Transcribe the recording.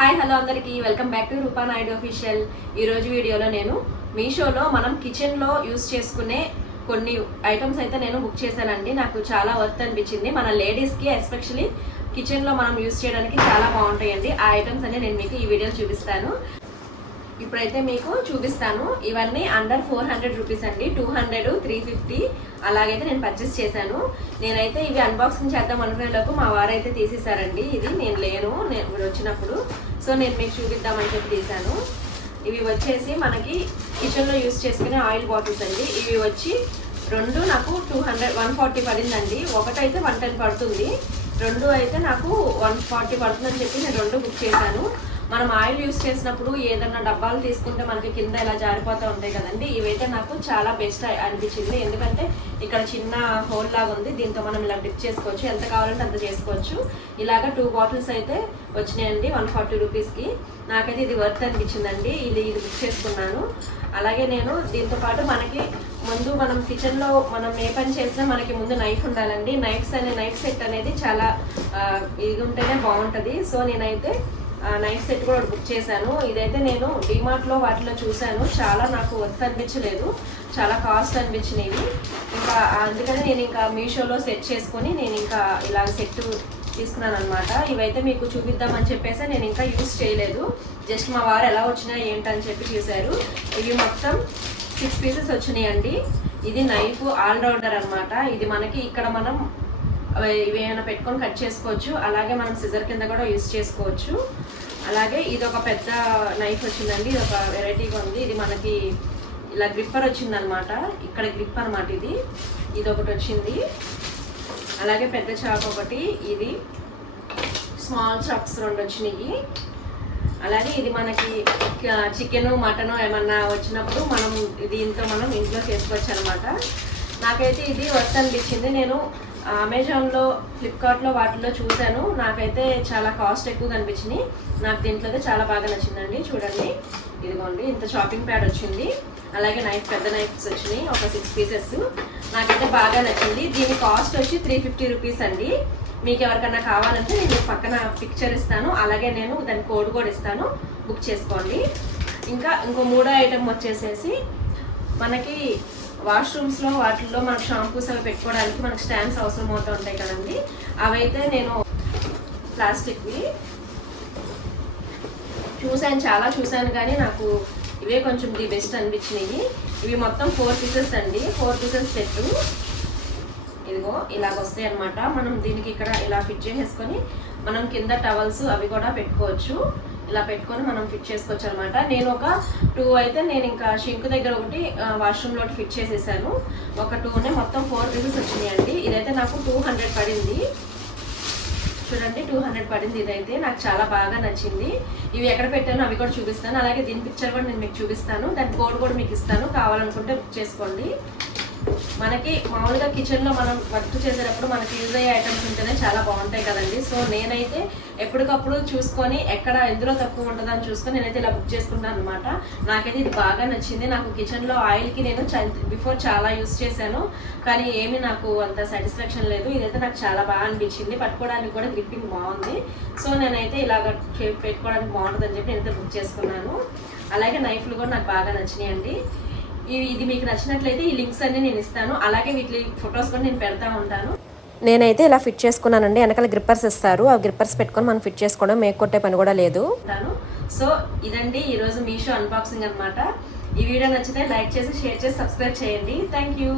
Hi hello అందరికీ welcome back to Roopa Naidu official. ఈరోజు వీడియోలో నేను మీషోలో మనం కిచెన్లో యూస్ చేసుకునే కొన్ని ఐటమ్స్ అయితే నేను బుక్ చేశానండి. నాకు చాలా వర్త్ అనిపించింది. మన లేడీస్కి ఎస్పెషలీ కిచెన్లో మనం యూస్ చేయడానికి చాలా బాగుంటాయండి. ఆ ఐటమ్స్ అన్ని నేను మీకు ఈ వీడియోలో చూపిస్తాను. ఇప్పుడైతే మీకు చూపిస్తాను. ఇవన్నీ అండర్ 400 రూపీస్ అండి. 200, 350 అలాగైతే నేను పర్చేస్ చేశాను. నేనైతే ఇవి అన్బాక్సింగ్ చేద్దాం అనుకునేలోపు మా వారైతే తీసేశారండి. ఇది నేను లేను వచ్చినప్పుడు, సో నేను మీకు చూపిద్దామని చెప్పి తీశాను. ఇవి వచ్చేసి మనకి కిచెన్లో యూస్ చేసుకునే ఆయిల్ బాటిల్స్ అండి. ఇవి వచ్చి రెండు నాకు 140 పడిందండి. ఒకటైతే 110 పడుతుంది, రెండు అయితే నాకు 140 పడుతుందని చెప్పి నేను రెండు బుక్ చేశాను. మనం ఆయిల్ యూస్ చేసినప్పుడు ఏదన్నా డబ్బాలు తీసుకుంటే మనకి కింద ఇలా జారిపోతూ ఉంటాయి కదండి. ఇవైతే నాకు చాలా బెస్ట్ అనిపించింది. ఎందుకంటే ఇక్కడ చిన్న హోల్ లాగా ఉంది, దీంతో మనం ఇలా డిప్ చేసుకోవచ్చు, ఎంత కావాలంటే అంత చేసుకోవచ్చు. ఇలాగా 2 బాటిల్స్ అయితే వచ్చినాయండి 140 రూపీస్కి. నాకైతే ఇది వర్త్ అనిపించిందండి. ఇది బుక్ చేసుకున్నాను. అలాగే నేను దీంతో పాటు మనకి ముందు మనం కిచెన్లో మనం ఏ పని చేసినా మనకి ముందు నైఫ్ ఉండాలండి. నైఫ్ సెట్ అనేది చాలా ఇది ఉంటేనే బాగుంటుంది. సో నేనైతే నైఫ్ సెట్ కూడా బుక్ చేశాను. ఇదైతే నేను డిమార్ట్లో వాటిలో చూశాను, చాలా నాకు వర్త్ అనిపించలేదు, చాలా కాస్ట్ అనిపించినవి. ఇంకా అందుకని నేను ఇంకా మీషోలో సెట్ చేసుకొని నేను ఇంకా ఇలా సెట్ తీసుకున్నాను అనమాట. ఇవైతే మీకు చూపిద్దామని చెప్పేసి నేను ఇంకా యూస్ చేయలేదు. జస్ట్ మా వారు ఎలా వచ్చినాయి ఏంటని చెప్పి చూశారు. ఇవి మొత్తం 6 పీసెస్ వచ్చినాయండి. ఇది నైఫ్ ఆల్రౌండర్ అనమాట. ఇది మనకి ఇక్కడ మనం ఇవేమైనా పెట్టుకొని కట్ చేసుకోవచ్చు. అలాగే మనం సిజర్ కింద కూడా యూస్ చేసుకోవచ్చు. అలాగే ఇది ఒక పెద్ద నైఫ్ వచ్చిందండి. ఇది ఒక వెరైటీగా ఉంది. ఇది మనకి ఇలా గ్రిప్పర్ వచ్చిందనమాట. ఇక్కడ గ్రిప్ అనమాట. ఇది ఒకటి వచ్చింది. అలాగే పెద్ద చాక్ ఒకటి, ఇది స్మాల్ చాక్స్ 2 వచ్చినాయి. అలాగే ఇది మనకి చికెను మటను ఏమన్నా వచ్చినప్పుడు మనం దీంతో మనం ఇంట్లో చేసుకోవచ్చు అనమాట. నాకైతే ఇది వర్త్ అనిపించింది. నేను అమెజాన్లో, ఫ్లిప్కార్ట్లో వాటిల్లో చూశాను. నాకైతే చాలా కాస్ట్ ఎక్కువ అనిపించినాయి. నాకు దీంట్లో అయితే చాలా బాగా నచ్చిందండి. చూడండి, ఇదిగోండి ఇంత షాపింగ్ ప్యాడ్ వచ్చింది. అలాగే పెద్ద నైఫ్స్ వచ్చినాయి, ఒక 6 పీసెస్. నాకైతే బాగా నచ్చింది. దీని కాస్ట్ వచ్చి 350 రూపీస్ అండి. మీకు ఎవరికన్నా కావాలంటే నేను పక్కన పిక్చర్ ఇస్తాను, అలాగే నేను దాని కోడ్ కూడా ఇస్తాను, బుక్ చేసుకోండి. ఇంకో మూడో ఐటమ్ వచ్చేసేసి మనకి వాష్రూమ్స్లో వాటిల్లో మనకు షాంపూస్ అవి పెట్టుకోవడానికి మనకు స్టాండ్స్ అవసరం అవుతూ ఉంటాయి కదండి. అవైతే నేను ప్లాస్టిక్వి చాలా చూశాను కానీ నాకు ఇవే కొంచెం ది బెస్ట్ అనిపించినాయి. ఇవి మొత్తం 4 పీసెస్ అండి. 4 పీసెస్ సెట్. ఇదిగో ఇలాగ వస్తాయి అనమాట. మనం దీనికి ఇక్కడ ఇలా ఫిట్ చేసేసుకొని మనం కింద టవల్స్ అవి కూడా పెట్టుకోవచ్చు. ఇలా పెట్టుకొని మనం ఫిట్ చేసుకోవచ్చు అనమాట. నేను ఒక 2 అయితే నేను ఇంకా షింక్ దగ్గర ఒకటి, వాష్రూమ్లో ఫిట్ చేసేసాను. ఒక 2నే మొత్తం 4 పీసెస్ వచ్చినాయండి. ఇదైతే నాకు 200 పడింది. చూడండి, 200 పడింది. ఇదైతే నాకు చాలా బాగా నచ్చింది. ఇవి ఎక్కడ పెట్టానో అవి కూడా చూపిస్తాను. అలాగే దీని పిక్చర్ కూడా నేను మీకు చూపిస్తాను. దాని కోడ్ కూడా మీకు ఇస్తాను, కావాలనుకుంటే బుక్ చేసుకోండి. మనకి మామూలుగా కిచెన్లో మనం వర్క్ చేసేటప్పుడు మనకి యూజ్ అయ్యే ఐటమ్స్ ఉంటేనే చాలా బాగుంటాయి కదండి. సో నేనైతే ఎప్పటికప్పుడు చూసుకొని ఎక్కడ ఎందులో తక్కువ ఉంటుందని చూసుకొని నేనైతే ఇలా బుక్ చేసుకుంటాను అనమాట. నాకైతే ఇది బాగా నచ్చింది. నాకు కిచెన్లో ఆయిల్కి నేను బిఫోర్ చాలా యూస్ చేశాను, కానీ ఏమి నాకు అంత సాటిస్ఫాక్షన్ లేదు. ఇదైతే నాకు చాలా బాగా అనిపించింది. పట్టుకోవడానికి కూడా గ్రిప్పింగ్ బాగుంది. సో నేనైతే ఇలాగ పెట్టుకోవడానికి బాగుంటుందని చెప్పి నేనైతే బుక్ చేసుకున్నాను. అలాగే నైఫ్లు కూడా నాకు బాగా నచ్చినాయండి. ఇది మీకు నచ్చినట్లయితే ఈ లింక్స్ అన్ని నేను ఇస్తాను. అలాగే వీటి ఫొటోస్ కూడా నేను పెడతా ఉంటాను. నేనైతే ఇలా ఫిట్ చేసుకున్నానండి. వెనకాల గ్రిప్పర్స్ ఇస్తారు, ఆ గ్రిప్పర్స్ పెట్టుకొని మనం ఫిట్ చేసుకోవడం, మేక్ కొట్టే పని కూడా లేదు. సో ఇదండి ఈరోజు మీషో అన్బాక్సింగ్ అనమాట. ఈ వీడియో నచ్చితే లైక్ చేసి, షేర్ చేసి, సబ్స్క్రైబ్ చేయండి. Thank you.